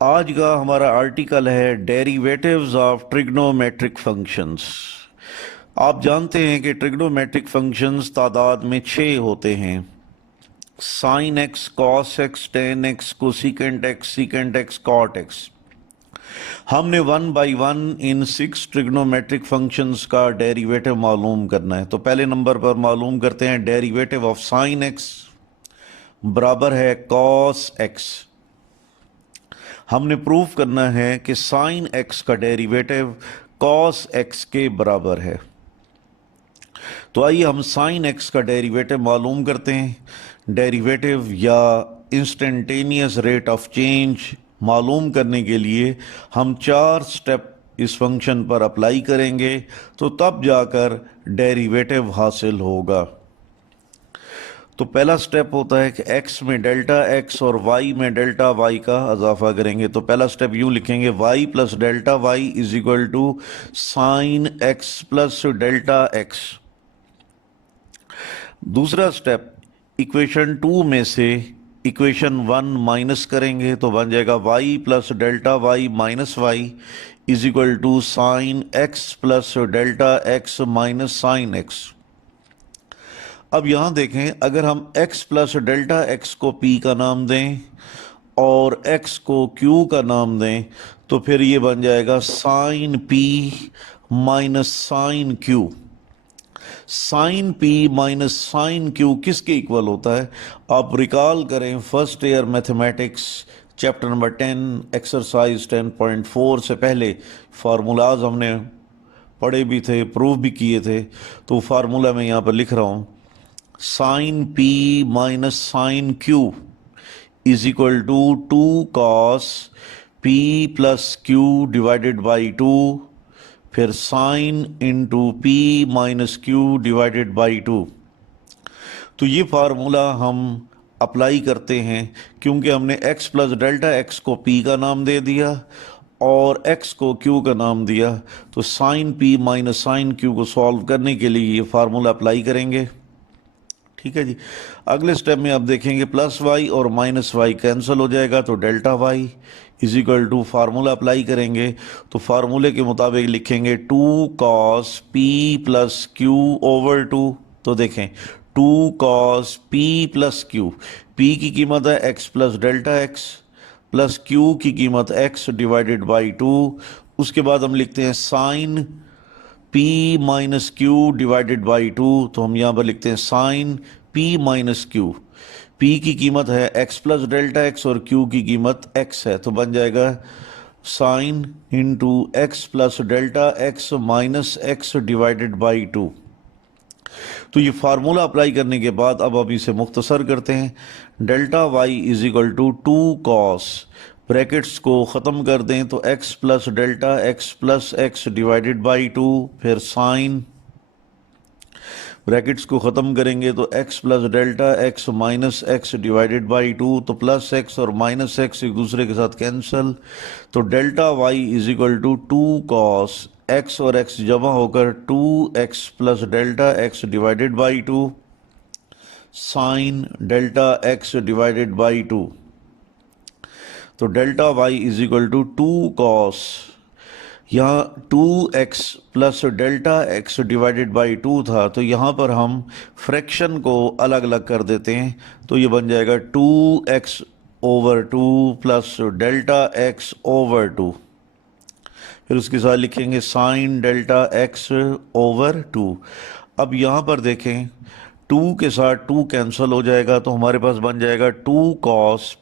आज का हमारा आर्टिकल है डेरिवेटिव्स ऑफ ट्रिग्नोमेट्रिक फंक्शंस। आप जानते हैं कि ट्रिग्नोमेट्रिक फंक्शंस तादाद में 6 होते हैं। Sine x, cos x, tan x, cosecant x, secant x, cot x. हमने one by one in 6 trigonometric functions का डेरिवेटिव मालूम करना है। तो पहले नंबर पर मालूम करते हैं डेरिवेटिव ऑफ साइन एक्स बराबर है कॉस एक्स। हमने प्रूफ करना है कि साइन एक्स का डेरिवेटिव कॉस एक्स के बराबर है। तो आइए हम साइन एक्स का डेरिवेटिव मालूम करते हैं। डेरिवेटिव या इंस्टेंटेनियस रेट ऑफ चेंज मालूम करने के लिए हम 4 स्टेप इस फंक्शन पर अप्लाई करेंगे, तो तब जाकर डेरिवेटिव हासिल होगा। तो पहला स्टेप होता है कि x में डेल्टा x और y में डेल्टा y का इजाफा करेंगे। तो पहला स्टेप यूं लिखेंगे y plus delta y is equal to sine x plus delta x। दूसरा स्टेप इक्वेशन 2 में से इक्वेशन 1 माइनस करेंगे तो बन जाएगा y plus delta y minus y is equal to sine x plus delta x minus sine x। अब यहाँ देखें, अगर हम x प्लस डेल्टा x को p का नाम दें और x को q का नाम दें तो फिर ये बन जाएगा sine p minus sine q। Sine p minus sine q किसके इक्वल होता है? आप रिकॉल करें first year mathematics chapter number 10 exercise 10.4 से पहले फार्मूलाज हमने पढ़े भी थे, प्रूव भी किए थे। तो फार्मूला मैं यहाँ पर लिख रहा हूँ, sine p minus sine q is equal to 2 cos p plus q divided by 2, फिर sine into p minus q divided by 2। तो ये फार्मूला हम अप्लाई करते हैं क्योंकि हमने x प्लस डेल्टा x को p का नाम दे दिया और x को q का नाम दिया। तो sine p minus sine q को सॉल्व करने के लिए ये फार्मूला अप्लाई करेंगे। ठीक है जी। अगले स्टेप में आप देखेंगे प्लस वाई और माइनस वाई कैंसिल हो जाएगा, तो delta y is equal to formula apply करेंगे। तो फार्मूले के मुताबिक लिखेंगे 2 cos p plus q over 2। तो देखें 2 cos p plus q, p की कीमत है x plus delta x plus q की कीमत एक्स डिवाइडेड बाई 2। उसके बाद हम लिखते हैं sine p minus q divided by 2। तो हम यहाँ पर लिखते हैं sine p minus q. p की कीमत है x प्लस डेल्टा x और q की कीमत x है, तो बन जाएगा sine into x plus delta x minus x divided by 2। तो ये फार्मूला अप्लाई करने के बाद अब हम इसे मुख्तसर करते हैं। Delta y is equal to 2 cos, brackets को ख़त्म कर दें तो x plus delta x plus x divided by 2, फिर साइन, ब्रैकेट्स को ख़त्म करेंगे तो x plus delta x minus x divided by 2, तो प्लस x और माइनस x एक दूसरे के साथ कैंसिल। तो delta y is equal to 2 cos, x और x जमा होकर 2x plus delta x divided by 2 sine delta x divided by 2। तो delta y is equal to 2 cos, यहाँ 2x plus delta x divided by 2 था, तो यहाँ पर हम फ्रैक्शन को अलग अलग कर देते हैं। तो ये बन जाएगा 2x over 2 plus delta x over 2। फिर उसके साथ लिखेंगे साइन डेल्टा x ओवर 2। अब यहाँ पर देखें 2 के साथ 2 कैंसिल हो जाएगा, तो हमारे पास बन जाएगा 2 cos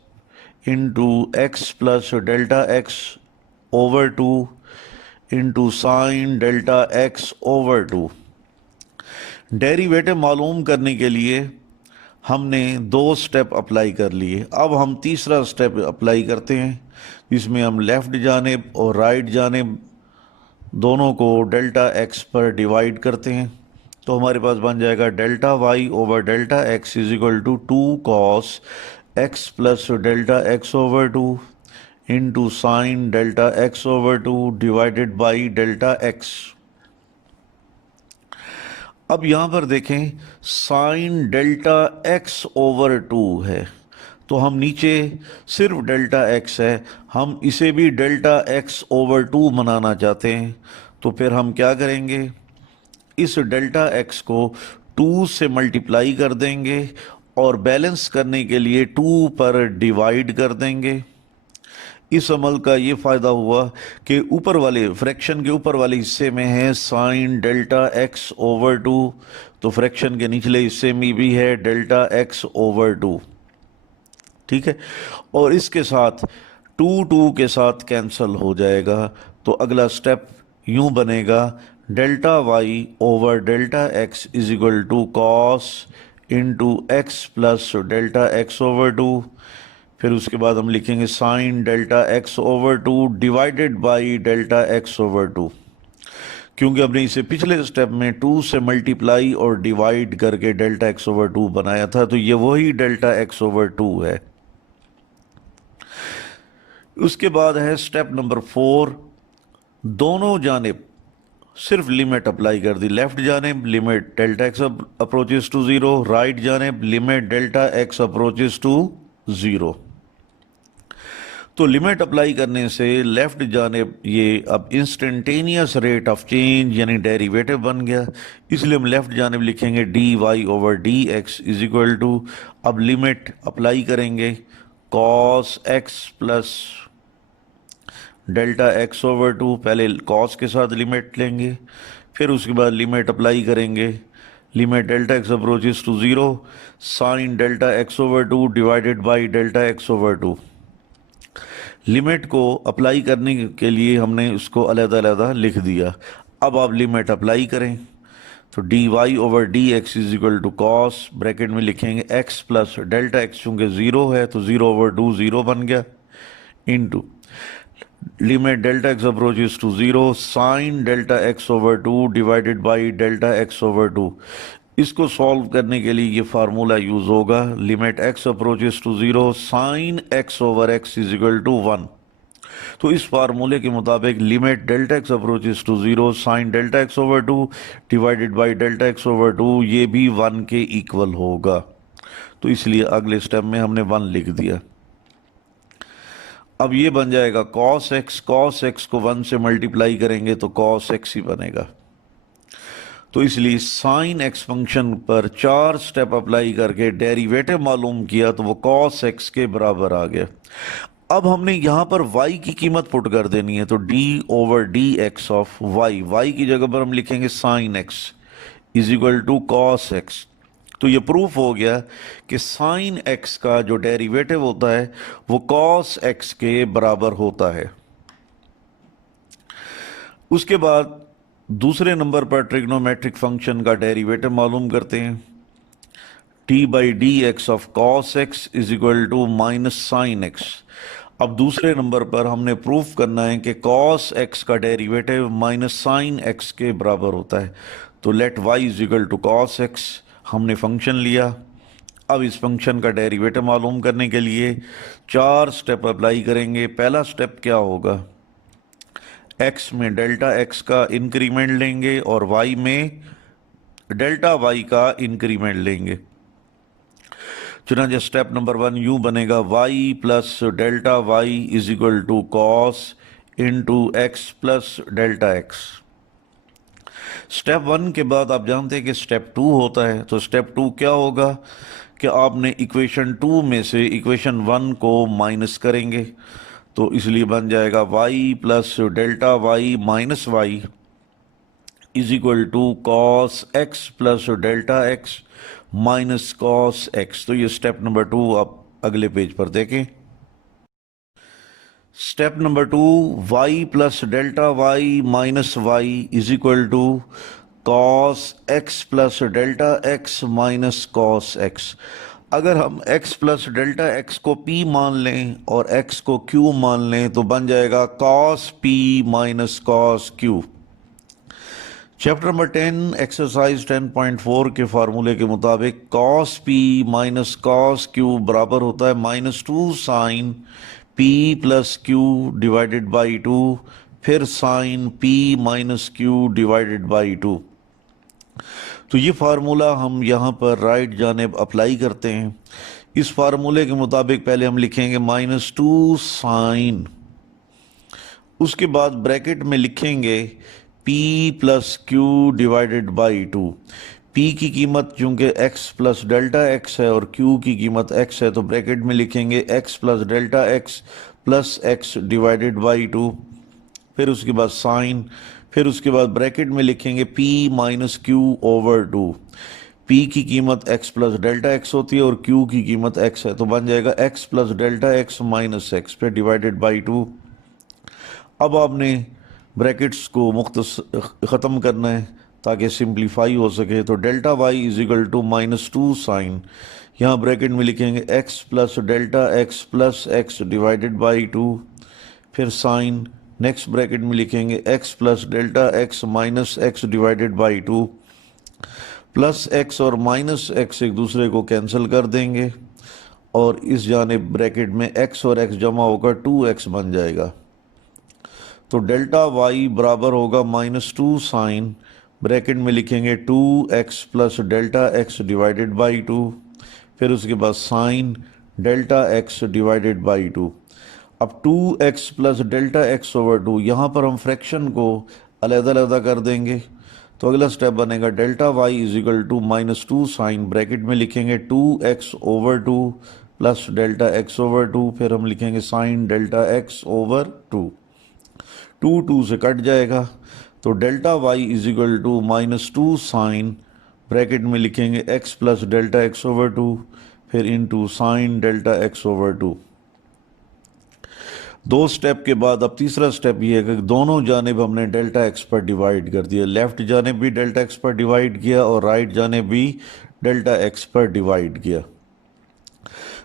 into x plus delta x over 2 into sine delta x over 2। Derivative मालूम करने के लिए हमने 2 स्टेप अप्लाई कर लिए। अब हम तीसरा स्टेप अप्लाई करते हैं जिसमें हम लेफ़्ट जानिब और राइट जानिब दोनों को डेल्टा एक्स पर डिवाइड करते हैं। तो हमारे पास बन जाएगा delta y over delta x is equal to 2 cos x plus delta x over 2 into sine delta x over 2 divided by delta x। अब यहाँ पर देखें साइन डेल्टा x ओवर 2 है, तो हम नीचे सिर्फ डेल्टा एक्स है, हम इसे भी डेल्टा एक्स ओवर 2 बनाना चाहते हैं। तो फिर हम क्या करेंगे, इस डेल्टा एक्स को 2 से मल्टीप्लाई कर देंगे और बैलेंस करने के लिए 2 पर डिवाइड कर देंगे। इस अमल का ये फ़ायदा हुआ कि ऊपर वाले फ्रैक्शन के ऊपर वाले हिस्से में है साइन डेल्टा एक्स ओवर 2, तो फ्रैक्शन के निचले हिस्से में भी है डेल्टा एक्स ओवर 2। ठीक है, और इसके साथ 2 के साथ कैंसल हो जाएगा। तो अगला स्टेप यूं बनेगा, delta y over delta x is equal to cos into x plus delta x over 2। फिर उसके बाद हम लिखेंगे sine delta x over 2 divided by delta x over 2, क्योंकि हमने इसे पिछले स्टेप में 2 से मल्टीप्लाई और डिवाइड करके डेल्टा एक्स ओवर 2 बनाया था, तो ये वही डेल्टा एक्स ओवर 2 है। उसके बाद है स्टेप नंबर 4, दोनों जानिब सिर्फ लिमिट अप्लाई कर दी। लेफ्ट जानिब limit delta x approaches to 0, right जानिब limit delta x approaches to 0। तो लिमिट अप्लाई करने से लेफ्ट जानिब ये अब इंस्टेंटेनियस रेट ऑफ चेंज यानी डेरिवेटिव बन गया, इसलिए हम लेफ्ट जानिब लिखेंगे d y over d x is equal to, अब लिमिट अप्लाई करेंगे cos x plus delta x over 2, पहले कॉस के साथ लिमिट लेंगे, फिर उसके बाद लिमिट अप्लाई करेंगे, limit delta x approaches to 0 sine delta x over 2 divided by delta x over 2। लिमिट को अप्लाई करने के लिए हमने उसको अलग-अलग लिख दिया। अब आप लिमिट अप्लाई करें, तो d y over d x is equal to cos, bracket में लिखेंगे एक्स प्लस डेल्टा एक्स, चूँकि 0 है तो 0 ओवर 2 0 बन गया, into limit delta x approaches to 0 sine delta x over 2 divided by delta x over 2। इसको सॉल्व करने के लिए ये फार्मूला यूज होगा, limit x approaches to 0 sine x over x is equal to 1। तो इस फार्मूले के मुताबिक limit delta x approaches to 0 sine delta x over 2 divided by delta x over 2 ये भी 1 के इक्वल होगा। तो इसलिए अगले स्टेप में हमने 1 लिख दिया। अब ये बन जाएगा cos x, cos x को 1 से मल्टीप्लाई करेंगे तो cos x ही बनेगा। तो इसलिए साइन x फंक्शन पर 4 स्टेप अप्लाई करके डेरिवेटिव मालूम किया तो वो cos x के बराबर आ गया। अब हमने यहाँ पर y की कीमत पुट कर देनी है, तो d over d x of y की जगह पर हम लिखेंगे sine x is equal to cos x। तो ये प्रूफ हो गया कि साइन x का जो डेरिवेटिव होता है वो cos x के बराबर होता है। उसके बाद दूसरे नंबर पर ट्रिग्नोमेट्रिक फंक्शन का डेरिवेटिव मालूम करते हैं, t by d x of cos x is equal to minus sine x। अब दूसरे नंबर पर हमने प्रूफ करना है कि cos x का डेरिवेटिव माइनस साइन x के बराबर होता है। तो let y is equal to cos x, हमने फंक्शन लिया। अब इस फंक्शन का डेरिवेटिव मालूम करने के लिए 4 स्टेप अप्लाई करेंगे। पहला स्टेप क्या होगा, x में डेल्टा x का इंक्रीमेंट लेंगे और y में डेल्टा y का इंक्रीमेंट लेंगे। चुनांचे स्टेप नंबर 1 यूं बनेगा y plus delta y is equal to cos into x plus delta x. Step 1 के बाद आप जानते हैं कि स्टेप 2 होता है, तो स्टेप 2 क्या होगा कि आपने इक्वेशन 2 में से इक्वेशन 1 को माइनस करेंगे, तो इसलिए बन जाएगा y plus delta y minus y is equal to cos x plus delta x minus cos x. तो ये स्टेप नंबर 2 आप अगले पेज पर देखें। Step number 2, y plus delta y minus y is equal to cos x plus delta x minus cos x. अगर हम x plus delta x को p मान लें और x को q मान लें तो बन जाएगा cos p minus cos q। Chapter number 10 exercise 10.4 के फार्मूले के मुताबिक cos p minus cos q बराबर होता है minus 2 sine p plus q divided by 2, फिर sine p minus q divided by 2। तो ये फार्मूला हम यहाँ पर राइट जानिब अप्लाई करते हैं। इस फार्मूले के मुताबिक पहले हम लिखेंगे -2 साइन, उसके बाद ब्रैकेट में लिखेंगे P plus Q divided by 2। P की कीमत चूंकि x प्लस डेल्टा x है और Q की कीमत x है, तो ब्रैकेट में लिखेंगे x plus delta x plus x divided by 2। फिर उसके बाद साइन, फिर उसके बाद ब्रैकेट में लिखेंगे P minus Q over 2। P की कीमत x प्लस डेल्टा x होती है और Q की कीमत x है, तो बन जाएगा x plus delta x minus x फिर डिवाइडेड बाई 2। अब आपने ब्रैकेट्स को ख़त्म करना है ताकि सिंप्लीफाई हो सके। तो delta y is equal to -2 sine, यहाँ ब्रैकेट में लिखेंगे x plus delta x plus x divided by 2, फिर साइन, नेक्स्ट ब्रैकेट में लिखेंगे x plus delta x minus x divided by 2, plus x और माइनस x एक दूसरे को कैंसिल कर देंगे और इस जानिब ब्रैकेट में x और x जमा होकर 2x बन जाएगा। तो डेल्टा y बराबर होगा -2 साइन, ब्रैकेट में लिखेंगे 2x plus delta x divided by 2, फिर उसके बाद sign delta x divided by 2। अब 2x plus delta x over 2, यहाँ पर हम फ्रैक्शन को अलग-अलग कर देंगे। तो अगला स्टेप बनेगा delta y is equal to -2 sine, bracket में लिखेंगे 2x over 2 plus delta x over 2, फिर हम लिखेंगे साइन डेल्टा x ओवर 2। 2 से कट जाएगा, तो delta y is equal to -2 sine, bracket में लिखेंगे x plus delta x over 2, फिर into sine delta x over 2। दो स्टेप के बाद अब तीसरा स्टेप ये है कि दोनों जानिब हमने डेल्टा x पर डिवाइड कर दिया, लेफ्ट जानिब भी डेल्टा x पर डिवाइड किया और राइट जानिब भी डेल्टा x पर डिवाइड किया।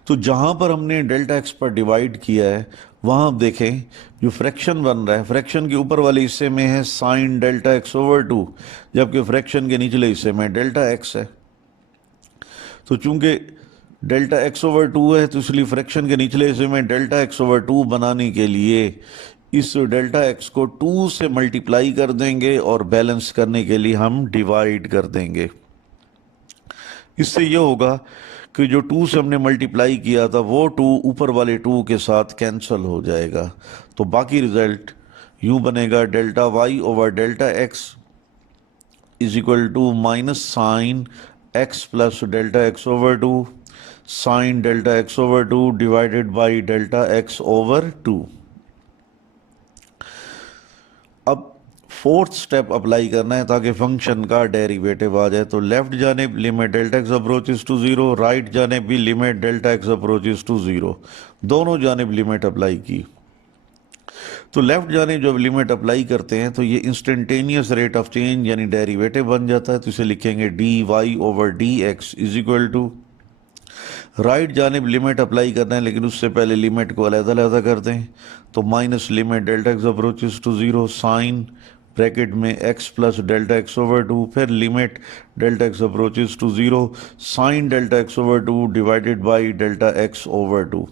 तो जहाँ पर हमने डेल्टा x पर डिवाइड किया है वहाँ आप देखें जो फ्रैक्शन बन रहा है, फ्रैक्शन के ऊपर वाले हिस्से में है साइन डेल्टा x ओवर 2, जबकि फ्रैक्शन के निचले हिस्से में डेल्टा x है। तो चूंकि डेल्टा x ओवर 2 है तो इसलिए फ्रैक्शन के निचले हिस्से में डेल्टा x ओवर 2 बनाने के लिए इस डेल्टा x को 2 से मल्टीप्लाई कर देंगे और बैलेंस करने के लिए हम डिवाइड कर देंगे। इससे यह होगा कि जो 2 से हमने मल्टीप्लाई किया था वो 2 ऊपर वाले 2 के साथ कैंसिल हो जाएगा। तो बाकी रिजल्ट यूं बनेगा delta y over delta x is equal to minus sine x plus delta x over 2 sine delta x over 2 divided by delta x over 2। अब फोर्थ स्टेप अप्लाई करना है ताकि फंक्शन का डेरिवेटिव आ जाए। तो लेफ्ट जानिब limit delta x approaches to 0, right जानिब भी limit delta x approaches to 0, दोनों जानिब लिमिट अप्लाई की। तो लेफ्ट जानिब जब लिमिट अप्लाई करते हैं तो ये इंस्टेंटेनियस रेट ऑफ चेंज यानी डेरिवेटिव बन जाता है, तो इसे लिखेंगे dy over dx is equal to, right जानिब लिमिट अप्लाई करना है लेकिन उससे पहले लिमिट को अलग-अलग कर दें। तो minus limit delta x approaches to 0 sine bracket में x plus delta x over 2, फिर limit delta x approaches to 0 sine delta x over 2 divided by delta x over 2।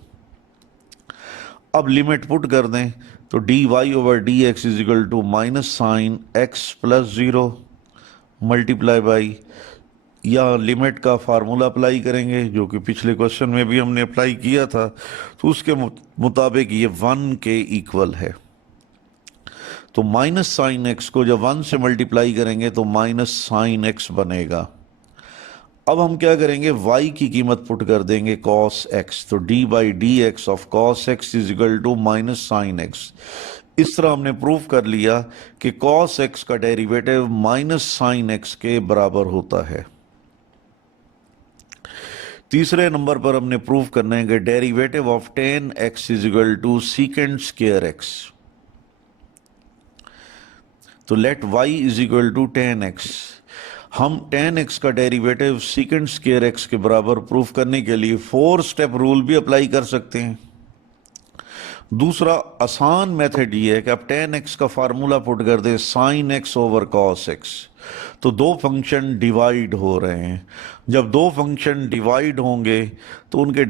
अब लिमिट पुट कर दें तो dy over dx is equal to minus sine x plus 0 multiply by, या लिमिट का formula apply करेंगे जो कि पिछले क्वेश्चन में भी हमने अप्लाई किया था, तो उसके मुताबिक ये 1 के इक्वल है। तो माइनस साइन x को जब 1 से मल्टीप्लाई करेंगे तो माइनस साइन x बनेगा। अब हम क्या करेंगे, y की कीमत पुट कर देंगे cos x, तो d by d x of cos x is equal to minus sine x। इस तरह हमने प्रूफ कर लिया कि cos x का डेरिवेटिव माइनस साइन x के बराबर होता है। तीसरे नंबर पर हमने प्रूफ करना है कि derivative of tan x is equal to second square x। तो let y is equal to tan x, हम tan x का डेरिवेटिव सीकेंड स्क्वायर x के बराबर प्रूफ करने के लिए 4 स्टेप रूल भी अप्लाई कर सकते हैं। दूसरा आसान मेथड ये है कि आप tan x का फार्मूला पुट कर दे sin x over cos x, तो दो फंक्शन डिवाइड हो रहे हैं। जब दो फंक्शन डिवाइड होंगे तो उनके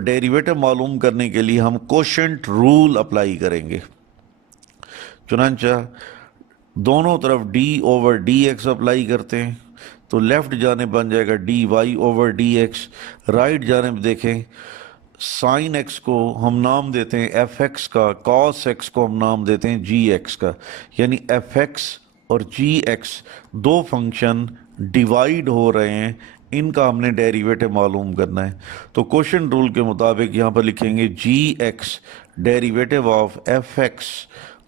डेरिवेटिव मालूम करने के लिए हम कोशेंट रूल अप्लाई करेंगे। चुनांचा दोनों तरफ d ओवर dx अप्लाई करते हैं, तो लेफ्ट जानिब बन जाएगा d y over d x, right जानिब देखें साइन एक्स को हम नाम देते हैं एफ एक्स का, कॉस एक्स को हम नाम देते हैं जी एक्स का, यानी एफ एक्स और जी एक्स दो फंक्शन डिवाइड हो रहे हैं, इनका हमने डेरिवेटिव मालूम करना है। तो क्वेश्चन रूल के मुताबिक यहाँ पर लिखेंगे g x derivative of f x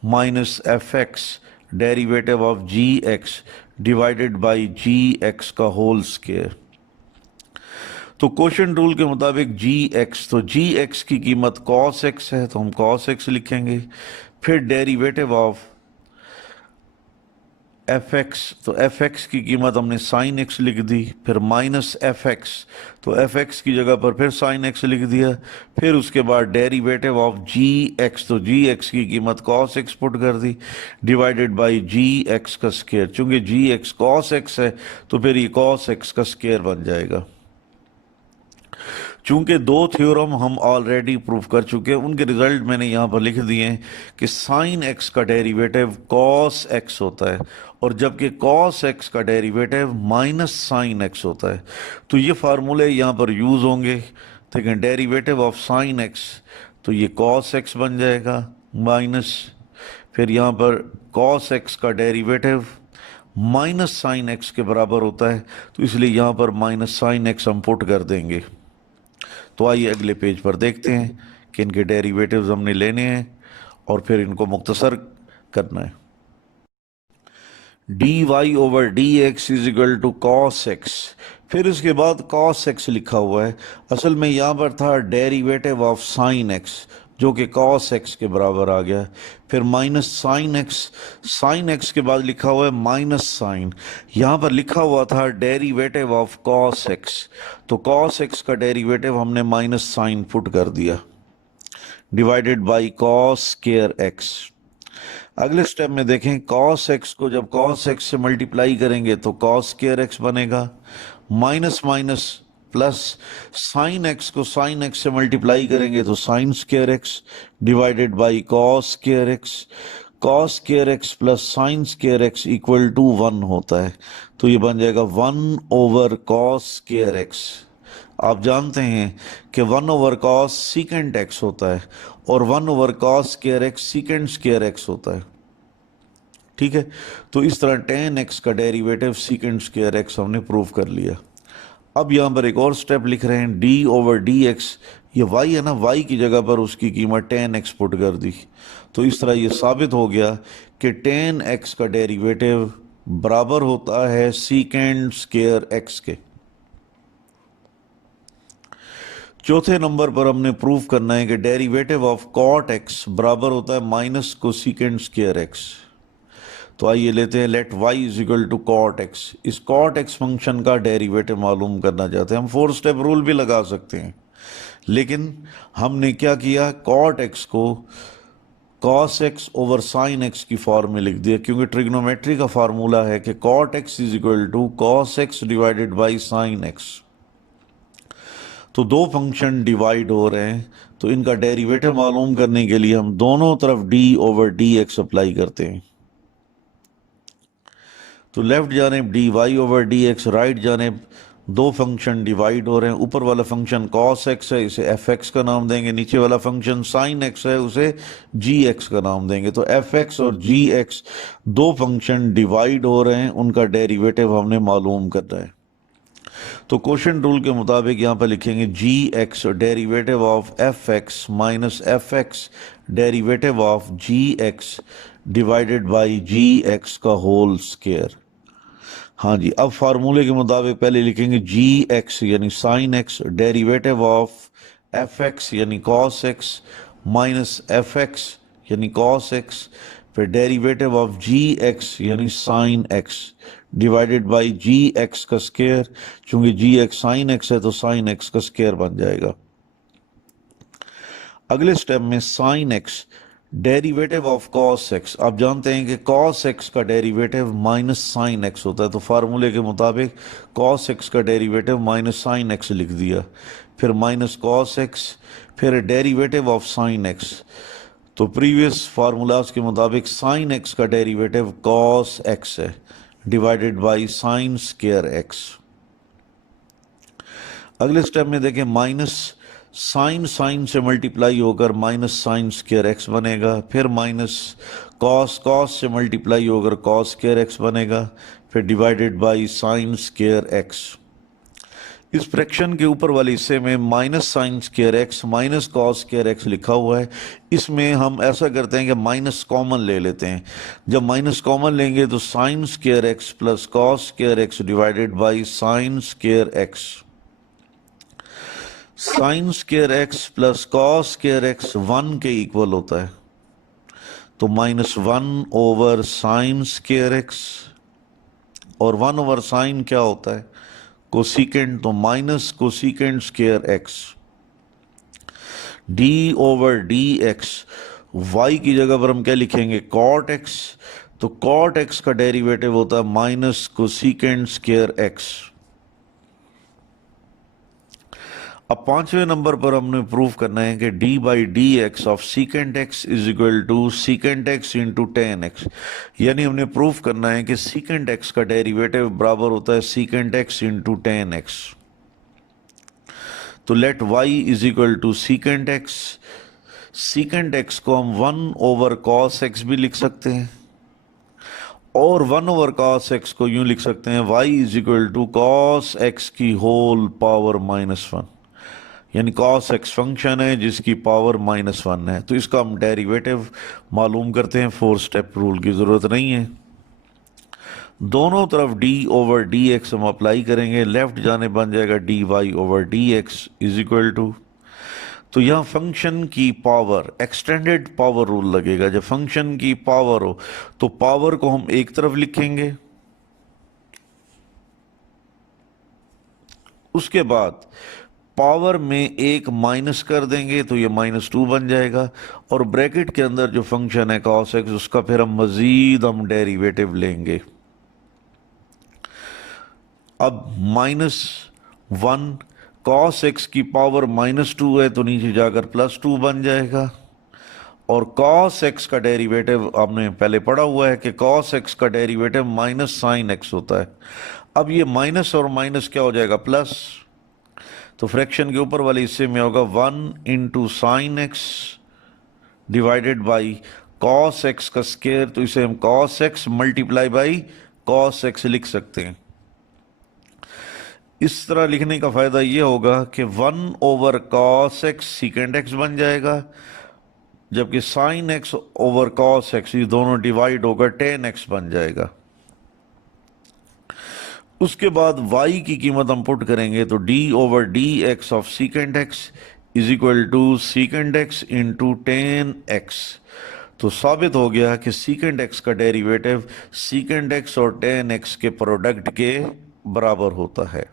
minus f x derivative of g x divided by g x का होल स्क्वायर। तो क्वेश्चन रूल के मुताबिक जी एक्स, तो जी एक्स की कीमत कॉस एक्स है तो हम कॉस एक्स लिखेंगे, फिर डेरिवेटिव ऑफ एफ एक्स, तो एफ एक्स की कीमत हमने साइन एक्स लिख दी, फिर माइनस एफ एक्स, तो एफ एक्स की जगह पर फिर साइन एक्स लिख दिया, फिर उसके बाद डेरिवेटिव ऑफ जी एक्स, तो जी एक्स की कीमत कॉस एक्स पुट कर दी, डिवाइडेड बाई जी एक्स का स्क्वायर। चूंकि जी एक्स कॉस एक्स है तो फिर ये कॉस एक्स का स्क्वायर बन जाएगा। चूंकि दो थ्योरम हम ऑलरेडी प्रूव कर चुके हैं, उनके रिजल्ट मैंने यहाँ पर लिख दिए हैं कि साइन एक्स का डेरिवेटिव कॉस एक्स होता है और जबकि कॉस एक्स का डेरिवेटिव माइनस साइन एक्स होता है। तो ये फार्मूले यहाँ पर यूज़ होंगे। देखें डेरिवेटिव ऑफ साइन एक्स, तो ये कॉस एक्स बन जाएगा माइनस, फिर यहाँ पर कॉस एक्स का डेरिवेटिव माइनस साइन एक्स के बराबर होता है, तो इसलिए यहाँ पर माइनस साइन एक्स हम पुट कर देंगे। तो आइए अगले पेज पर देखते हैं कि इनके डेरिवेटिव्स हमने लेने हैं और फिर इनको मुख्तसर करना है। D y over d x is equal to cos x, फिर उसके बाद कॉस एक्स लिखा हुआ है, असल में यहाँ पर था डेरिवेटिव ऑफ साइन एक्स जो कि कॉस एक्स के बराबर आ गया, फिर minus sine x, sine x के बाद लिखा हुआ है माइनस साइन, यहाँ पर लिखा हुआ था डेरिवेटिव ऑफ कॉस एक्स, तो कॉस एक्स का डेरिवेटिव हमने माइनस साइन पुट कर दिया, divided by cos square x. अगले स्टेप में देखें कॉस एक्स को जब कॉस एक्स से मल्टीप्लाई करेंगे तो कॉस स्क्वायर एक्स बनेगा, minus minus plus, sine x को साइन एक्स से मल्टीप्लाई करेंगे तो sine square x divided by cos square x, cos square x plus sine square x equal to 1 होता है, तो ये बन जाएगा 1 ओवर कॉस स्क्वायर एक्स। आप जानते हैं कि 1 ओवर कॉस सीकेंट एक्स होता है और 1 over cos square x secant square x होता है, ठीक है। तो इस तरह tan एक्स का डेरिवेटिव सीकेंट स्क्वायर एक्स हमने प्रूव कर लिया। अब यहाँ पर एक और स्टेप लिख रहे हैं डी ओवर डी एक्स, ये y है ना, y की जगह पर उसकी कीमत tan एक्स पुट कर दी, तो इस तरह ये साबित हो गया कि tan एक्स का डेरिवेटिव बराबर होता है सीकेंट स्क्वायर एक्स के। चौथे नंबर पर हमने प्रूफ करना है कि डेरिवेटिव ऑफ कॉट एक्स बराबर होता है माइनस कोसिकेंट स्क्वायर एक्स। तो आइए लेते हैं let y is equal to cot x, इस कॉट एक्स फंक्शन का डेरिवेटिव मालूम करना चाहते हैं। हम 4 स्टेप रूल भी लगा सकते हैं, लेकिन हमने क्या किया, कॉट एक्स को cos x over sine x की फॉर्म में लिख दिया, क्योंकि ट्रिग्नोमेट्री का फार्मूला है कि cot x is equal to cos x divided by sine x. तो दो फंक्शन डिवाइड हो रहे हैं, तो इनका डेरिवेटिव मालूम करने के लिए हम दोनों तरफ d over d x apply करते हैं। तो लेफ्ट जानिब d y over d x, right जानिब दो फंक्शन डिवाइड हो रहे हैं, ऊपर वाला फंक्शन cos x है, इसे एफ एक्स का नाम देंगे, नीचे वाला फंक्शन sin x है, उसे जी एक्स का नाम देंगे। तो एफ एक्स और जी एक्स दो फंक्शन डिवाइड हो रहे हैं, उनका डेरिवेटिव हमने मालूम करना है। तो क्वेश्चन रूल के मुताबिक यहाँ पर लिखेंगे g x derivative of f x minus f x derivative of g x divided by g x का होल स्क्वायर। हाँ जी, अब फार्मूले के मुताबिक पहले लिखेंगे जी एक्स यानी sine x derivative of f x यानी cos x minus f x यानी कॉस एक्स, फिर डेरिवेटिव ऑफ जी एक्स यानी sine x divided by g x का स्क्वायर, चूंकि जी एक्स साइन एक्स है तो साइन एक्स का स्क्वायर बन जाएगा। अगले स्टेप में sign x derivative of cos x, आप जानते हैं कि कॉस एक्स का डेरिवेटिव माइनस साइन एक्स होता है, तो फार्मूले के मुताबिक कॉस एक्स का डेरिवेटिव माइनस साइन एक्स लिख दिया, फिर माइनस कॉस एक्स, फिर डेरिवेटिव ऑफ साइन एक्स। तो प्रीवियस फार्मूलाज के मुताबिक साइन एक्स का डेरिवेटिव कॉस एक्स है, divided by sign square x. अगले स्टेप में देखें, माइनस साइन साइन से मल्टीप्लाई होकर माइनस साइन स्क्वायर एक्स बनेगा, फिर माइनस कॉस कॉस से मल्टीप्लाई होकर कॉस स्क्वायर एक्स बनेगा, फिर divided by sign square x. इस फ्रैक्शन के ऊपर वाले हिस्से में minus sign square x minus cos square x लिखा हुआ है। इसमें हम ऐसा करते हैं कि माइनस कॉमन ले लेते हैं। जब माइनस कॉमन लेंगे तो sine square x plus cos square x divided by sign square x. Sign square x plus cos square x 1 के इक्वल होता है, तो -1 ओवर साइन स्क्वायर एक्स, और 1 ओवर साइन क्या होता है, कोसिकेंट, तो minus cosecant square x. D over d x, y की जगह पर हम क्या लिखेंगे, कॉट एक्स, तो कॉट एक्स का डेरिवेटिव होता है माइनस कोसिकेंट स्क्वायर एक्स। अब 5वें नंबर पर हमने प्रूव करना है कि d by d x of secant x is equal to secant x into tan x, यानी हमने प्रूव करना है कि सीकेंट एक्स का डेरिवेटिव बराबर होता है secant x into tan x. तो let y is equal to secant x. Secant x को हम 1 ओवर कॉस एक्स भी लिख सकते हैं, और 1 ओवर कॉस एक्स को यूं लिख सकते हैं y is equal to cos x की होल पावर -1, यानी कॉस एक्स फंक्शन है जिसकी पावर -1 है। तो इसका हम डेरिवेटिव मालूम करते हैं, 4 स्टेप रूल की ज़रूरत नहीं है। दोनों तरफ d ओवर डी एक्स हम अप्लाई करेंगे, लेफ्ट जाने बन जाएगा dy over d x is equal to, तो यहाँ फंक्शन की पावर एक्सटेंडेड पावर रूल लगेगा। जब फंक्शन की पावर हो तो पावर को हम एक तरफ लिखेंगे, उसके बाद पावर में एक माइनस कर देंगे तो ये -2 बन जाएगा, और ब्रैकेट के अंदर जो फंक्शन है cos x उसका फिर हम मजीद डेरिवेटिव लेंगे। अब -1 cos x की पावर -2 है तो नीचे जाकर +2 बन जाएगा, और cos x का डेरिवेटिव आपने पहले पढ़ा हुआ है कि cos x का डेरिवेटिव माइनस साइन x होता है। अब ये माइनस और माइनस क्या हो जाएगा, प्लस, तो फ्रैक्शन के ऊपर वाले हिस्से में होगा 1 into sine x divided by cos x का स्क्वायर, तो इसे हम cos x multiply by cos x लिख सकते हैं। इस तरह लिखने का फायदा यह होगा कि 1 ओवर कॉस एक्स सीकेंड एक्स बन जाएगा, जबकि sign x over cos x ये दोनों डिवाइड होकर टेन एक्स बन जाएगा। उसके बाद y की कीमत हम पुट करेंगे तो d over d x of secant x is equal to secant x into tan x. तो साबित हो गया कि सीकेंट एक्स का डेरिवेटिव सीकेंट एक्स और टेन एक्स के प्रोडक्ट के बराबर होता है।